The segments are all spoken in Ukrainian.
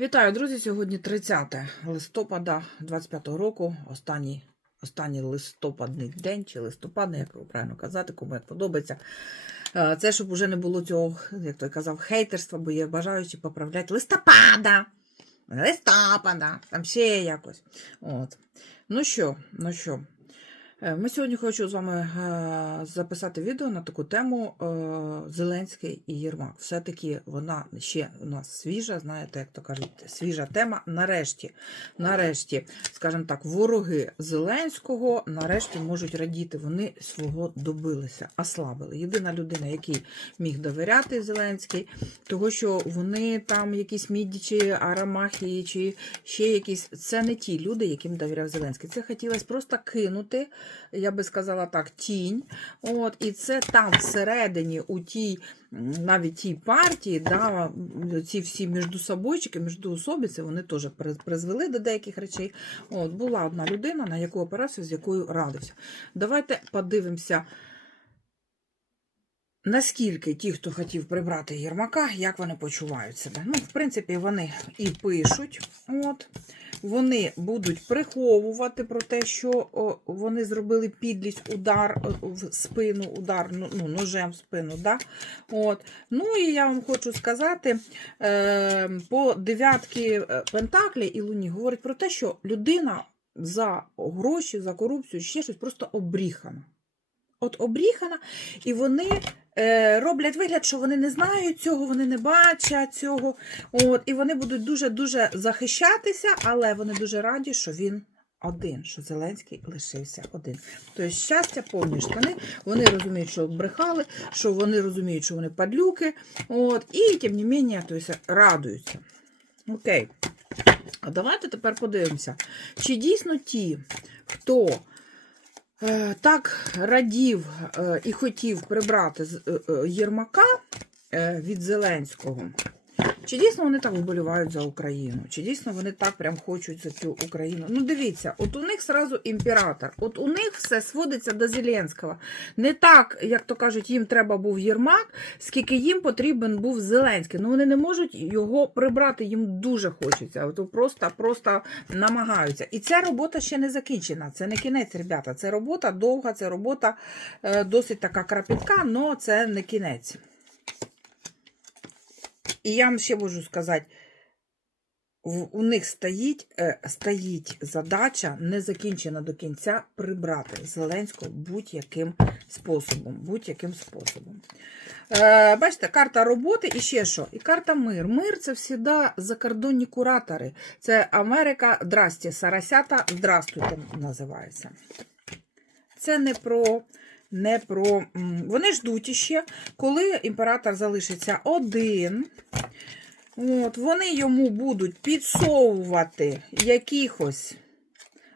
Вітаю, друзі! Сьогодні 30 листопада 25 року. Останній, останній листопадний день чи листопадний, як правильно казати, кому як подобається. Е, Це щоб уже не було цього, як той казав, хейтерства, бо є бажаючі поправляти листопада. Листопада, там ще якось. От. Ну що, ну що, Ми сьогодні хочу з вами е, записати відео на таку тему е, Зеленський і Єрмак. Все-таки вона ще у нас свіжа, знаєте, як то кажуть, свіжа тема. Нарешті, нарешті, скажімо так, вороги Зеленського нарешті можуть радіти. Вони свого добилися, ослабили. Єдина людина, який міг довіряти Зеленський, того що вони там якісь міді чи арамахи, чи ще якісь. Це не ті люди, яким довіряв Зеленський. Це хотілося просто кинути я би сказала так, тінь. От, І це там всередині, у тій, навіть тій партії, да, ці всі міждусобойчики, міждуособиці, вони теж призвели до деяких речей. От, Була одна людина, на яку операцію, з якою радився. Давайте подивимося. Наскільки ті, хто хотів прибрати Єрмака, як вони почувають себе? Ну, в принципі, вони і пишуть, от, вони будуть приховувати про те, що вони зробили підлість, удар в спину, удар ну, ну, ножем в спину. Да? От. Ну і я вам хочу сказати, е, по дев'ятки е, Пентаклі і Луні говорить про те, що людина за гроші, за корупцію, ще щось просто обріхана. От обріхана, і вони е, роблять вигляд, що вони не знають цього, вони не бачать цього. От, і вони будуть дуже-дуже захищатися, але вони дуже раді, що він один, що Зеленський лишився один. Тобто щастя повні штани, вони розуміють, що брехали, що вони розуміють, що вони падлюки. От, і тим не менше, тобто, радуються. Окей. А давайте тепер подивимося, чи дійсно ті, хто так радів е, і хотів прибрати е, е, Єрмака е, від Зеленського. Чи дійсно вони так вболівають за Україну? Чи дійсно вони так прям хочуть за цю Україну? Ну, дивіться, от у них сразу імператор, от у них все сводиться до Зеленського. Не так, як то кажуть, їм треба був Єрмак, скільки їм потрібен був Зеленський. Ну вони не можуть його прибрати, їм дуже хочеться. От просто, просто намагаються. І ця робота ще не закінчена. Це не кінець, ребята. Це робота довга, це робота е, досить така крапітка, але це не кінець. І я вам ще можу сказати, у них стоїть, е, стоїть задача не закінчена до кінця прибрати Зеленського будь-яким способом. Будь-яким способом. Е, бачите, карта роботи і ще що? І карта мир. Мир це завжди закордонні куратори. Це Америка, здрасте, Сарасята, здрастуйте, називається. Це не про. Не про... Вони ждуть іще, коли імператор залишиться один. От, вони йому будуть підсовувати якихось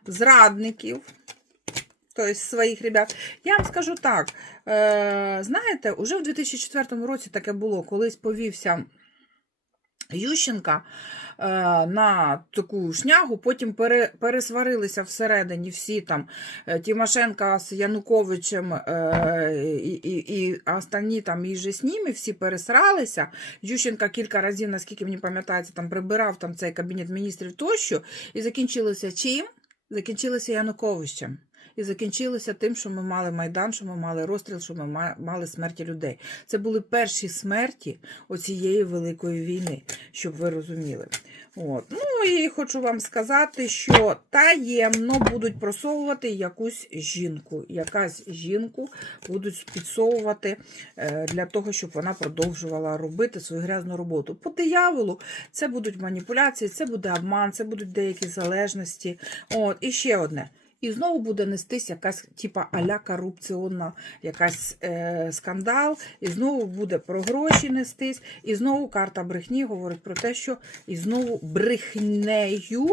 зрадників, тобто своїх ребят. Я вам скажу так: е, знаєте, уже в 2004 році таке було, колись повівся Ющенка е, на таку шнягу, потім пере, пересварилися всередині всі там е, Тимошенка з Януковичем е, і, і, і останні там і же з ними всі пересралися. Ющенка кілька разів, наскільки мені пам'ятається, там прибирав там цей кабінет міністрів тощо, і закінчилося чим? Закінчилося Януковичем. І закінчилося тим, що ми мали майдан, що ми мали розстріл, що ми мали смерті людей. Це були перші смерті оцієї великої війни, щоб ви розуміли. От. Ну і хочу вам сказати, що таємно будуть просовувати якусь жінку. Якась жінку будуть підсовувати е, для того, щоб вона продовжувала робити свою грязну роботу. По дияволу це будуть маніпуляції, це буде обман, це будуть деякі залежності. От, і ще одне. І знову буде нестись якась типа аля корупціонна якась е, скандал, і знову буде про гроші нестись, і знову карта брехні говорить про те, що і знову брехнею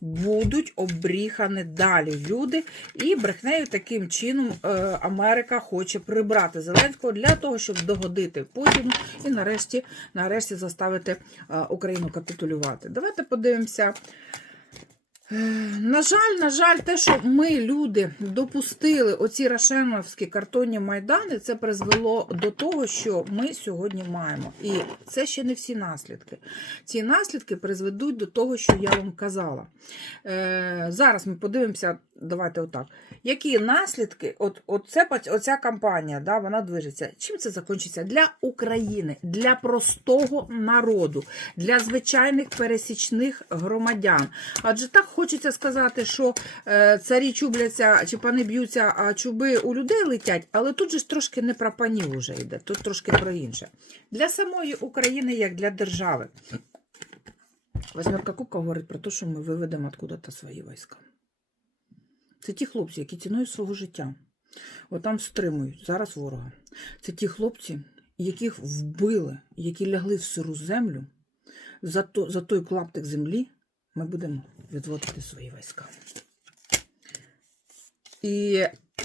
будуть обріхані далі люди, і брехнею таким чином е, Америка хоче прибрати Зеленського для того, щоб догодити Путіну і нарешті, нарешті заставити е, Україну капітулювати. Давайте подивимося. На жаль, на жаль, те, що ми, люди, допустили оці рашеновські картонні майдани, це призвело до того, що ми сьогодні маємо. І це ще не всі наслідки. Ці наслідки призведуть до того, що я вам казала. Е, зараз ми подивимося, давайте отак. Які наслідки, от, от це, оця кампанія, да, вона движеться. Чим це закінчиться? Для України, для простого народу, для звичайних пересічних громадян. Адже так хочеться сказати, що е, царі чубляться, чи пани б'ються, а чуби у людей летять, але тут же ж трошки не про панів вже йде, тут трошки про інше. Для самої України, як для держави. Восьмерка Кубка говорить про те, що ми виведемо откуда-то свої війська. Це ті хлопці, які ціною свого життя отам стримують зараз ворога. Це ті хлопці, яких вбили, які лягли в сиру землю. За той клаптик землі ми будемо відводити свої війська. І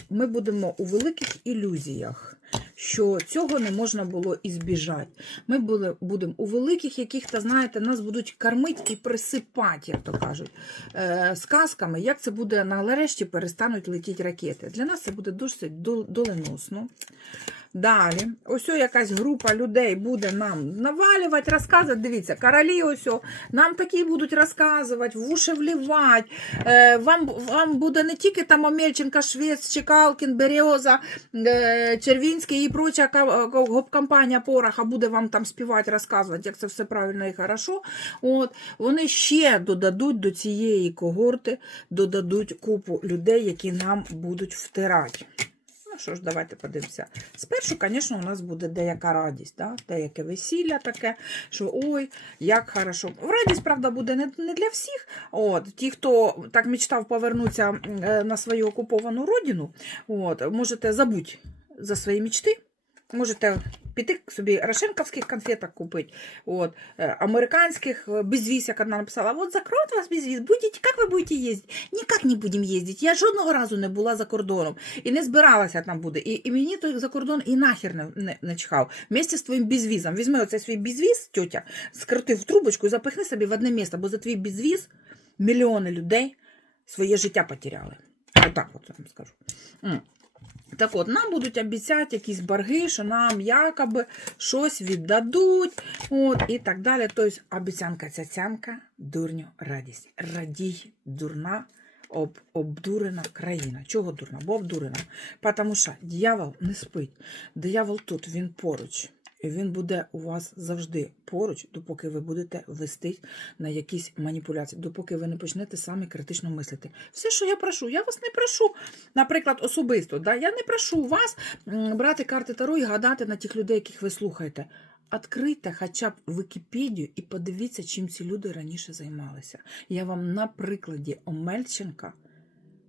ми будемо у великих ілюзіях, що цього не можна було і збіжати. Ми були, будемо у великих, яких, та знаєте, нас будуть кормити і присипати, як то кажуть, е, сказками, як це буде нарешті перестануть летіти ракети. Для нас це буде досить дол- доленосно. Далі, ось якась група людей буде нам навалювати, розказувати. Дивіться, королі ось нам такі будуть розказувати, в уші. Е, вам, вам буде не тільки там Омельченка, Швець, Чекалкін, Береза, е, Червінський і проча ка- ка- гоп-компанія Порох, буде вам там співати, розказувати, як це все правильно і хорошо. От, вони ще додадуть до цієї когорти, додадуть купу людей, які нам будуть втирати. Ну що ж, давайте подивимося. Спершу, звісно, у нас буде деяка радість, да? деяке весілля таке, що ой, як хорошо. Радість, правда, буде не, не для всіх. От, ті, хто так мечтав повернутися е, на свою окуповану родину, от, можете забути за свої мечти. Можете піти собі рашенковських конфеток купити, от, е, американських е, безвіз, як одна написала, от закроют вас безвіз, будете, як ви будете їздити? Ніяк не будемо їздити. Я жодного разу не була за кордоном і не збиралася там буде. І, і мені той за кордон і нахер не, не, не чхав. Вместе з твоїм безвізом. Візьми оцей свій безвіз, тьотя, скрути в трубочку і запихни собі в одне місце, бо за твій безвіз мільйони людей своє життя потеряли. Отак от я вам скажу. Так от, нам будуть обіцяти якісь борги, що нам якоби щось віддадуть, от, і так далі. Тобто, обіцянка цяцянка, дурню радість. Радій, дурна, об, обдурена країна. Чого дурна? Бо обдурена. Тому що дьявол не спить. Диявол тут, він поруч. Він буде у вас завжди поруч, допоки ви будете вестись на якісь маніпуляції, допоки ви не почнете самі критично мислити. Все, що я прошу, я вас не прошу, наприклад, особисто. Да? Я не прошу вас брати карти Таро і гадати на тих людей, яких ви слухаєте. Відкрийте хоча б Вікіпедію і подивіться, чим ці люди раніше займалися. Я вам на прикладі Омельченка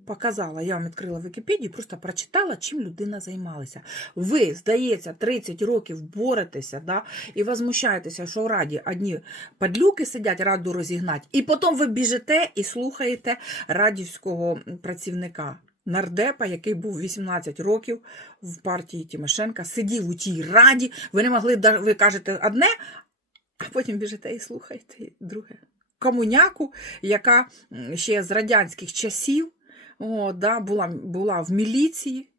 показала, я вам відкрила Вікіпедію, просто прочитала, чим людина займалася. Ви, здається, 30 років боретеся да, і возмущаєтеся, що в раді одні падлюки сидять, раду розігнати, і потім ви біжите і слухаєте радівського працівника. Нардепа, який був 18 років в партії Тимошенка, сидів у тій раді. Ви не могли, ви кажете одне, а потім біжите і слухаєте друге. Комуняку, яка ще з радянських часів о, да, була, була в міліції.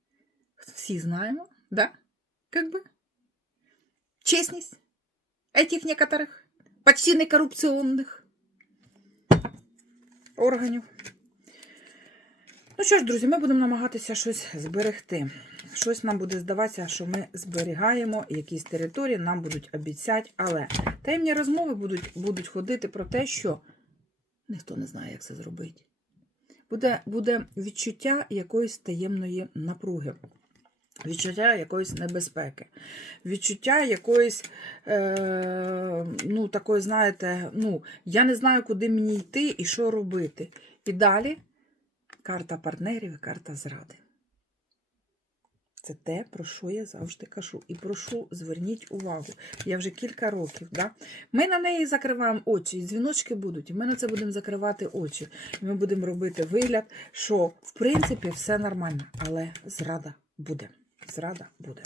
Всі знаємо, да? Как бы. Чесність этих некоторых почти не коррупционных органів. Ну що ж, друзі, ми будемо намагатися щось зберегти. Щось нам буде здаватися, що ми зберігаємо якісь території, нам будуть обіцяти, але таємні розмови будуть, будуть ходити про те, що ніхто не знає, як це зробити. Буде, буде відчуття якоїсь таємної напруги, відчуття якоїсь небезпеки, відчуття якоїсь, е, ну, такої, знаєте, ну, я не знаю, куди мені йти і що робити. І далі карта партнерів і карта зради. Це те, про що я завжди кажу. І прошу, зверніть увагу. Я вже кілька років. Да? Ми на неї закриваємо очі, і дзвіночки будуть. І ми на це будемо закривати очі. І ми будемо робити вигляд, що в принципі все нормально, але зрада буде. Зрада буде.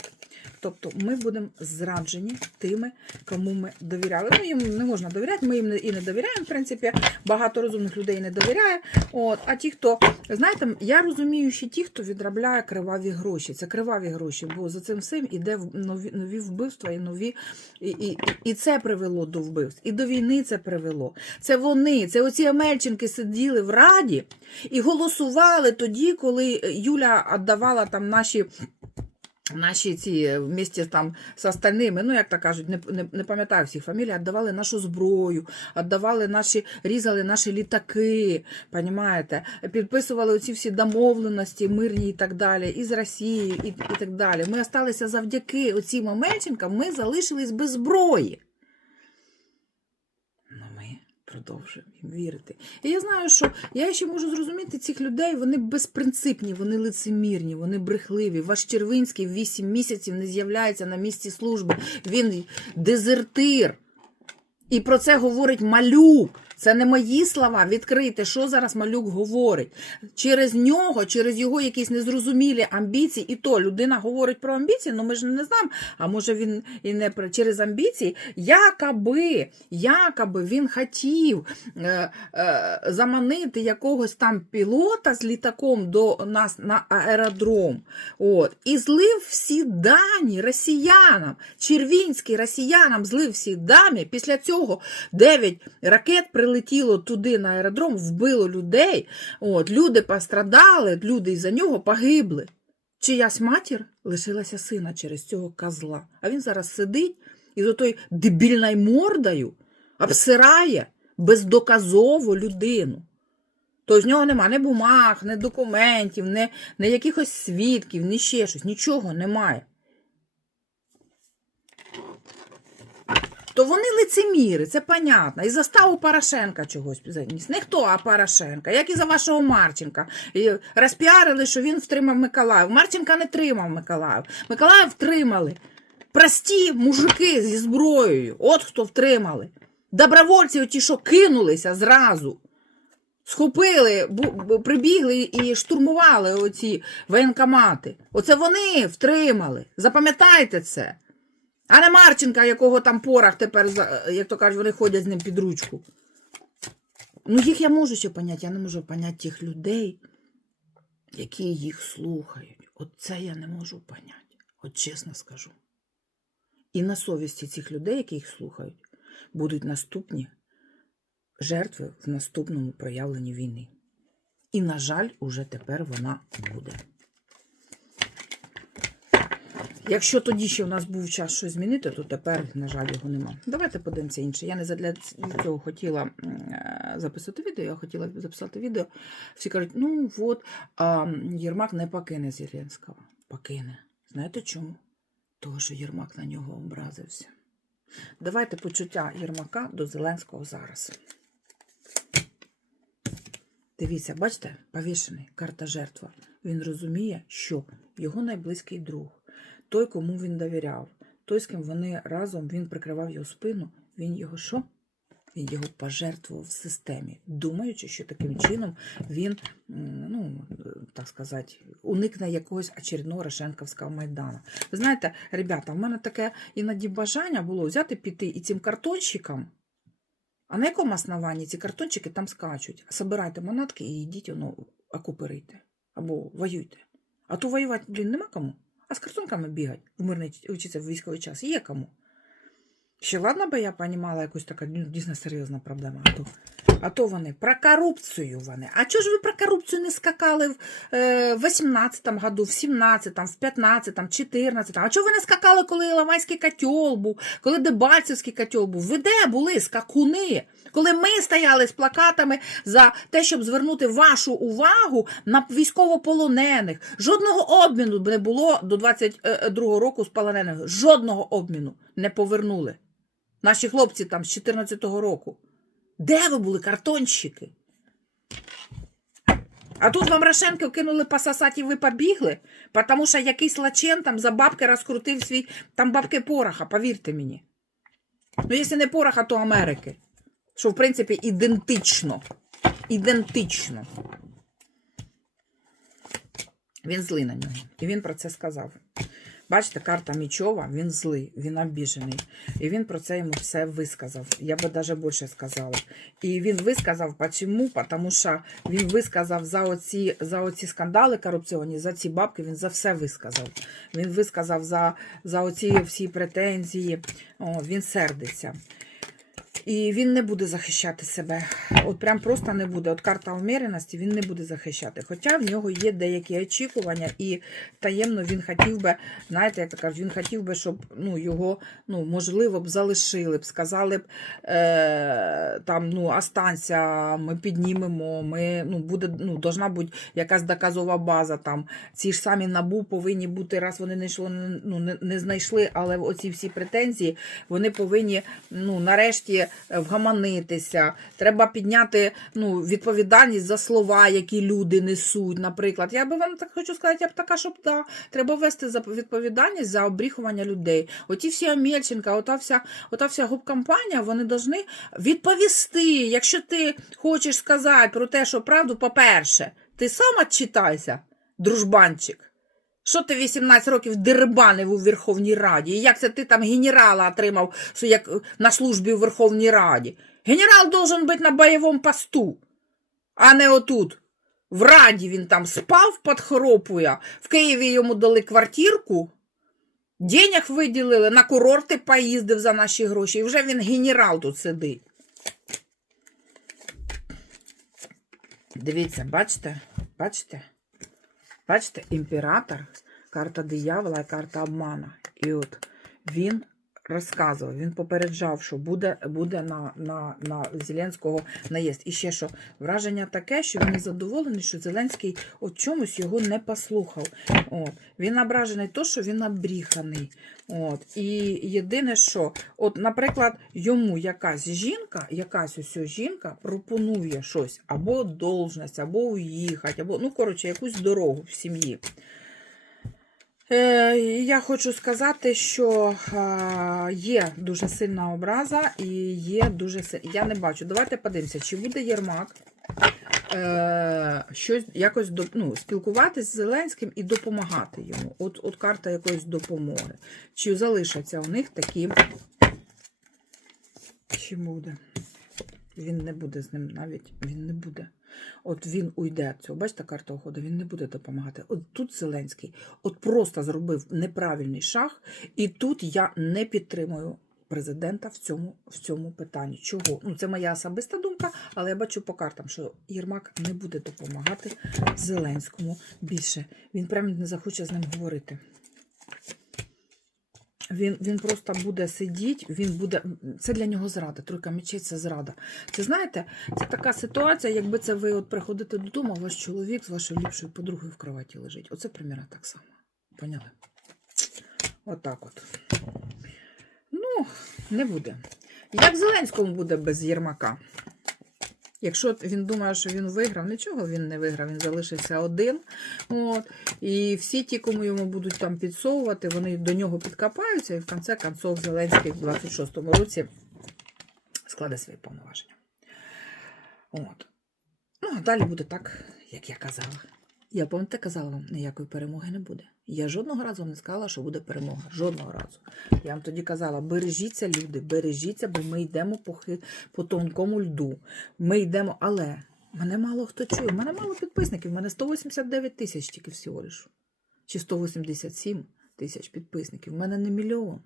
Тобто ми будемо зраджені тими, кому ми довіряли. Ну, їм не можна довіряти, ми їм і не довіряємо, в принципі, багато розумних людей не довіряє. От, а ті, хто, знаєте, я розумію, що ті, хто відробляє криваві гроші, це криваві гроші, бо за цим всім іде нові, нові вбивства і нові. І, і, і- це привело до вбивств, і до війни це привело. Це вони, це оці Амельченки сиділи в раді і голосували тоді, коли Юля віддавала там наші. Наші ці місті там з остальними, ну як так кажуть, не, не, не пам'ятаю всіх фамілій, віддавали нашу зброю, віддавали наші, різали наші літаки, понімаєте? Підписували оці всі домовленості мирні і так далі, і з Росією, і, і так далі. Ми залишилися завдяки оцім Амельченкам, ми залишились без зброї. Продовжуємо їм вірити. І я знаю, що я ще можу зрозуміти цих людей, вони безпринципні, вони лицемірні, вони брехливі. Ваш Червинський 8 місяців не з'являється на місці служби. Він дезертир. І про це говорить малюк. Це не мої слова. Відкрийте, що зараз малюк говорить. Через нього, через його якісь незрозумілі амбіції, і то людина говорить про амбіції, ну ми ж не знаємо. А може він і не про через амбіції, якоби, якоби він хотів е, е, заманити якогось там пілота з літаком до нас на аеродром. От, і злив всі дані росіянам. Червінський росіянам злив всі дані. Після цього 9 ракет прилетіло туди на аеродром, вбило людей. От, люди пострадали, люди із-за нього погибли. Чиясь матір лишилася сина через цього козла. А він зараз сидить і з отою дебільною мордою обсирає бездоказово людину. Тобто з нього нема ні бумаг, ні документів, ні, ні якихось свідків, ні ще щось, нічого немає. То вони лицеміри, це понятно. І заставу Порошенка чогось заніс. Не хто, а Порошенка, як і за вашого Марченка. І розпіарили, що він втримав Миколаїв. Марченка не тримав Миколаїв. Миколаїв втримали. Прості мужики зі зброєю. От хто втримали. Добровольці, ті, що кинулися зразу. Схопили, прибігли і штурмували оці воєнкомати. Оце вони втримали. Запам'ятайте це. А не Марченка, якого там порах тепер, як то кажуть, вони ходять з ним під ручку. Ну, їх я можу ще поняти, я не можу поняти тих людей, які їх слухають. От це я не можу поняти. От чесно скажу. І на совісті цих людей, які їх слухають, будуть наступні жертви в наступному проявленні війни. І, на жаль, уже тепер вона буде. Якщо тоді ще в нас був час щось змінити, то тепер, на жаль, його нема. Давайте подивимося інше. Я не задля цього хотіла е, записати відео, я хотіла записати відео. Всі кажуть, ну от а, Єрмак не покине Зеленського. Покине. Знаєте чому? Того, що Єрмак на нього образився. Давайте почуття Єрмака до Зеленського зараз. Дивіться, бачите, повішений, карта жертва. Він розуміє, що його найблизький друг, той, кому він довіряв, той, з ким вони разом він прикривав його спину, він його що? Він його пожертвував в системі, думаючи, що таким чином він, ну, так сказати, уникне якогось очередного Рошенковського майдану. Ви знаєте, ребята, в мене таке іноді бажання було взяти піти і цим картонщикам, а на якому основанні ці картончики там скачуть? Собирайте манатки і йдіть, ну, окуперите. Або воюйте. А то воювати, блін, нема кому. А з картонками бігати в мирний вчитися в військовий час є кому. Ще ладно би я понімала якусь така ну, дійсно серйозна проблема. А то, а то вони про корупцію вони. А чого ж ви про корупцію не скакали в е, 18-му году, в 17-му, в 15-му, 14-му? А чого ви не скакали, коли Іловайський котел був, коли Дебальцевський котел був? Ви де були, скакуни? Коли ми стояли з плакатами за те, щоб звернути вашу увагу на військовополонених. Жодного обміну не було до 22-го року з полонених. Жодного обміну не повернули. Наші хлопці там з 14-го року. Де ви були, картонщики? А тут вам Рошенко кинули пососати і ви побігли, тому що якийсь лачен там за бабки розкрутив свій там бабки пороха, повірте мені. Ну, якщо не пороха, то Америки. Що, в принципі, ідентично. Ідентично. Він злий на нього. І він про це сказав. Бачите, карта Мічова, він злий, він обіжений. І він про це йому все висказав. Я би навіть більше сказала. І він висказав, чому? Тому що він висказав за оці, за оці скандали корупційні, за ці бабки, він за все висказав. Він висказав за, за оці всі претензії. О, він сердиться. І він не буде захищати себе. От прям просто не буде. От карта уміреності він не буде захищати. Хоча в нього є деякі очікування, і таємно він хотів би, знаєте, як то кажуть, він хотів би, щоб ну, його, ну, можливо, б залишили б, сказали б е, там, ну, останься, ми піднімемо, ми, ну, буде, ну, должна бути якась доказова база. Там. Ці ж самі набу повинні бути, раз вони не, йшло, ну, не, не знайшли, але оці всі претензії, вони повинні ну, нарешті вгаманитися. Треба підняти ну, відповідальність за слова, які люди несуть. Наприклад, я би вам так хочу сказати, я б така, щоб да, треба вести за відповідальність за обріхування людей. Оті всі Амельченка, ота вся, ота вся губкомпанія, вони повинні відповісти. Якщо ти хочеш сказати про те, що правду, по-перше, ти сам отчитайся, дружбанчик. Що ти 18 років дербанив у Верховній Раді? І як це ти там генерала отримав як на службі у Верховній Раді? Генерал должен бути на бойовому посту, а не отут. В Раді він там спав, подхоропує, в Києві йому дали квартирку, денег виділили, на курорти поїздив за наші гроші, і вже він генерал тут сидить. Дивіться, бачите? Бачите? Бачите, імператор, карта диявола і карта обмана. І от він розказував, він попереджав, що буде, буде на, на, на Зеленського наїзд. І ще що, враження таке, що він незадоволений, що Зеленський от чомусь його не послухав. От. Він ображений то, що він обріханий. От. І єдине, що, от, наприклад, йому якась жінка, якась ось жінка пропонує щось, або должність, або уїхати, або, ну, коротше, якусь дорогу в сім'ї. Е, Я хочу сказати, що е, є дуже сильна образа і є дуже сильна. Я не бачу. Давайте подивимося, чи буде Єрмак е, щось якось ну, спілкуватись з Зеленським і допомагати йому. От, от карта якоїсь допомоги. Чи залишаться у них такі. Чи буде? Він не буде з ним навіть, він не буде. От він уйде цього. Бачите, карта уходу, він не буде допомагати. От тут Зеленський от просто зробив неправильний шаг, і тут я не підтримую президента в цьому, в цьому питанні. Чого? Ну, це моя особиста думка, але я бачу по картам, що Єрмак не буде допомагати Зеленському більше. Він прямо не захоче з ним говорити. Він, він просто буде сидіти, він буде. Це для нього зрада. Тройка мечей це зрада. Це знаєте, це така ситуація, якби це ви от приходите додому, а ваш чоловік з вашою ліпшою подругою в кроваті лежить. Оце примірно так само. Поняли? Отак от. Ну, не буде. Як Зеленському буде без Єрмака? Якщо він думає, що він виграв, нічого він не виграв, він залишився один. От, і всі ті, кому йому будуть там підсовувати, вони до нього підкопаються, і в кінці концов Зеленський в 26-му році складе свої повноваження. От. Ну, а далі буде так, як я казала. Я пам'ятаєте, казала вам, ніякої перемоги не буде. Я жодного разу вам не сказала, що буде перемога. Жодного разу. Я вам тоді казала: бережіться, люди, бережіться, бо ми йдемо по, хи- по тонкому льду. Ми йдемо, але мене мало хто чує. Мене мало підписників. Мене 189 тисяч тільки всього лиш. Чи 187 тисяч підписників. У мене не мільйон.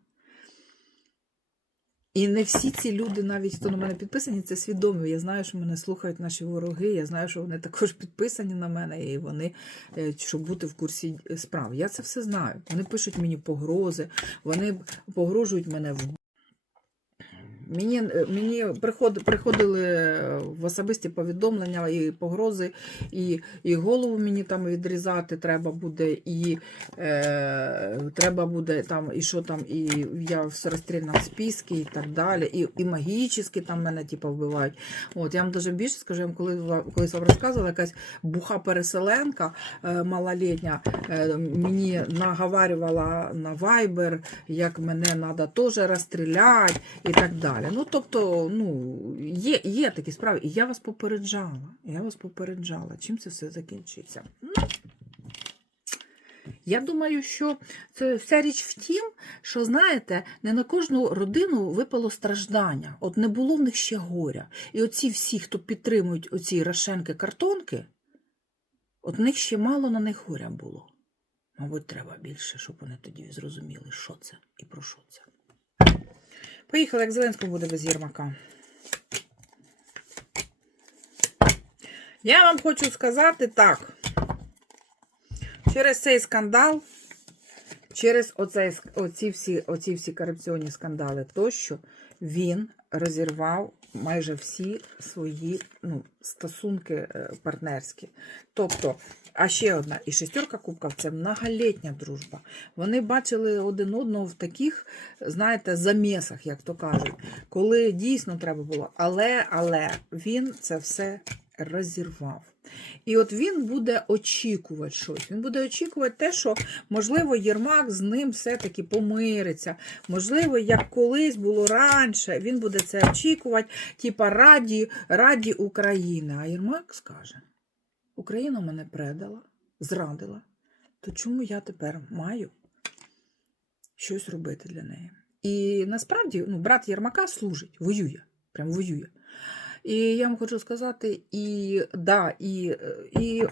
І не всі ці люди, навіть хто на мене підписані, це свідомі. Я знаю, що мене слухають наші вороги. Я знаю, що вони також підписані на мене, і вони, е, щоб бути в курсі справ. Я це все знаю. Вони пишуть мені погрози, вони погрожують мене в. Мені, е, мені приход, приходили в особисті повідомлення і погрози, і, і голову мені там відрізати треба буде, і е, треба буде там, і що там, і я все розстріляна в списки і так далі. І, і магічні там мене типу, вбивають. От, я вам даже більше скажу, я вам коли, колись вам розказувала, якась буха переселенка е, малолітня е, мені наговарювала на Viber, як мене треба теж розстріляти і так далі. Ну, тобто, ну, є, є такі справи. І я вас попереджала. Я вас попереджала, чим це все закінчиться. Ну, Я думаю, що це вся річ в тім, що знаєте, не на кожну родину випало страждання. От не було в них ще горя. І оці всі, хто підтримують оці рошенки картонки, от в них ще мало на них горя було. Мабуть, треба більше, щоб вони тоді зрозуміли, що це і про що це. Поїхали, як Зеленського буде без Єрмака. Я вам хочу сказати так. Через цей скандал, через оцей, оці, всі, оці всі корупційні скандали тощо, він розірвав майже всі свої ну, стосунки е, партнерські. Тобто, а ще одна, і шестерка кубків це многолітня дружба. Вони бачили один одного в таких, знаєте, замісах, як то кажуть, коли дійсно треба було. Але, але він це все розірвав. І от він буде очікувати щось. Він буде очікувати те, що, можливо, Єрмак з ним все-таки помириться. Можливо, як колись було раніше, він буде це очікувати, типа раді, раді України. А Єрмак скаже: Україна мене предала, зрадила. То чому я тепер маю щось робити для неї? І насправді ну, брат Єрмака служить, воює, прям воює. І я вам хочу сказати, і да, і, і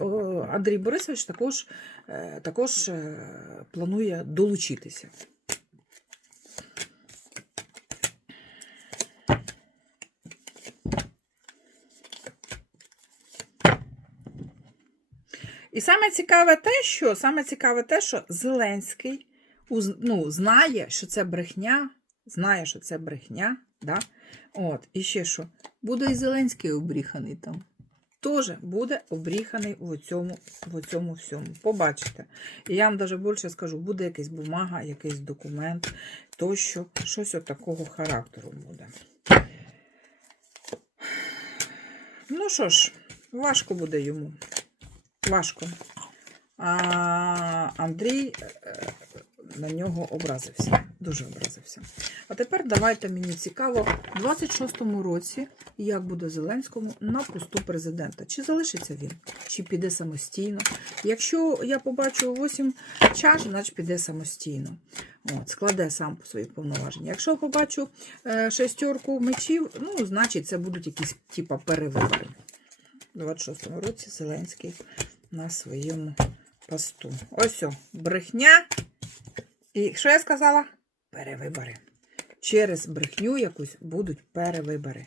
Андрій Борисович також, е, також е, планує долучитися. І саме цікаве те, що саме цікаве те, що Зеленський ну, знає, що це брехня, знає, що це брехня. Да? От, і ще що? Буде і Зеленський обріханий там. Теж буде обріханий в цьому, в цьому всьому. Побачите. І я вам навіть більше скажу, буде якась бумага, якийсь документ, тощо, щось от такого характеру буде. Ну що ж, важко буде йому. Важко. А Андрій е, на нього образився. Дуже образився. А тепер давайте мені цікаво, в 26-му році, як буде Зеленському на посту президента. Чи залишиться він, чи піде самостійно. Якщо я побачу 8 чаш, значить піде самостійно. От, складе сам свої повноваження. Якщо побачу е, шестерку мечів, ну, значить, це будуть якісь типа перевибори. У 26-му році Зеленський на своєму посту. Ось о, брехня. І що я сказала? Перевибори. Через брехню якусь будуть перевибори.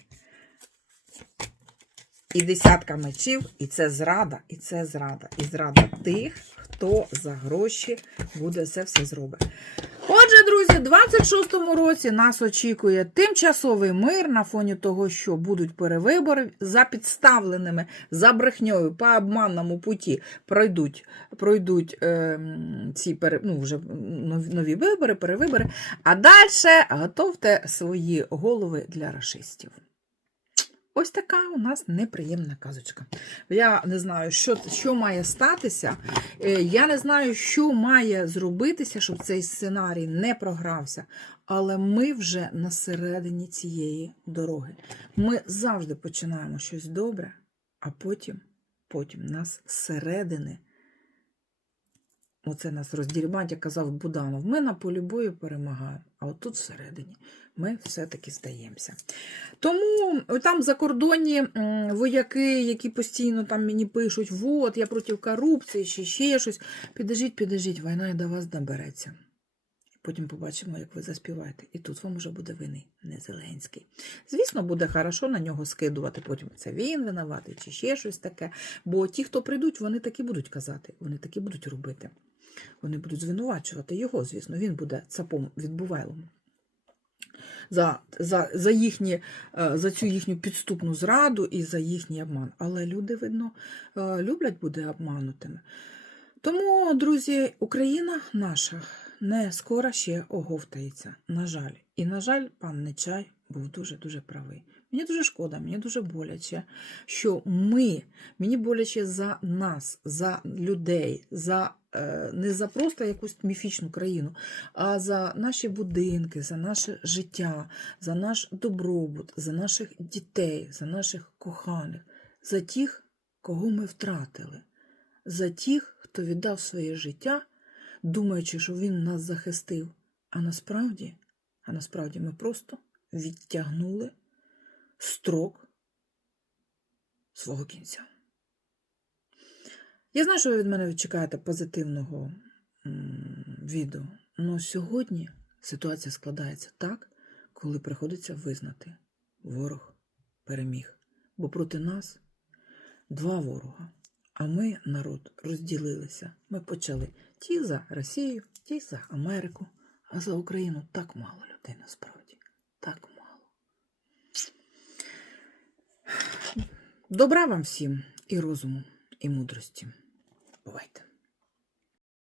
І десятка мечів, і це зрада, і це зрада. І зрада тих, хто за гроші буде це все зробить. Отже, друзі, в 26-му році нас очікує тимчасовий мир на фоні того, що будуть перевибори за підставленими за брехньою по обманному путі пройдуть, пройдуть е, ці пере, ну, вже нові вибори, перевибори. А далі готовте свої голови для расистів. Ось така у нас неприємна казочка. Я не знаю, що, що має статися. Е, Я не знаю, що має зробитися, щоб цей сценарій не програвся. Але ми вже на середині цієї дороги. Ми завжди починаємо щось добре, а потім, потім нас зсередини. Оце нас роздірібать, як казав Буданов. Ми на полі бою перемагаємо, а отут всередині ми все-таки здаємося. Тому там закордонні вояки, які постійно там мені пишуть, от, я проти корупції, ще ще щось. Підожіть, підожіть, війна і до вас добереться. Потім побачимо, як ви заспіваєте. І тут вам вже буде вини, не Зеленський. Звісно, буде хорошо на нього скидувати. Потім це він винуватий, чи ще щось таке. Бо ті, хто прийдуть, вони таки будуть казати, вони таки будуть робити. Вони будуть звинувачувати його, звісно, він буде цапом відбувайлом. За, за, за, їхні, е, за цю їхню підступну зраду і за їхній обман. Але люди, видно, е, люблять бути обманутими. Тому, друзі, Україна наша не скоро ще оговтається. На жаль. І, на жаль, пан Нечай був дуже-дуже правий. Мені дуже шкода, мені дуже боляче, що ми, мені боляче за нас, за людей, за не за просто якусь міфічну країну, а за наші будинки, за наше життя, за наш добробут, за наших дітей, за наших коханих, за тих, кого ми втратили, за тих, хто віддав своє життя думаючи, що він нас захистив. А насправді, а насправді ми просто відтягнули строк свого кінця. Я знаю, що ви від мене чекаєте позитивного відео. але сьогодні ситуація складається так, коли приходиться визнати, ворог переміг. Бо проти нас два ворога. А ми, народ, розділилися. Ми почали ті за Росію, ті за Америку, а за Україну так мало людей насправді. Так мало. Добра вам всім і розуму, і мудрості. Бувайте!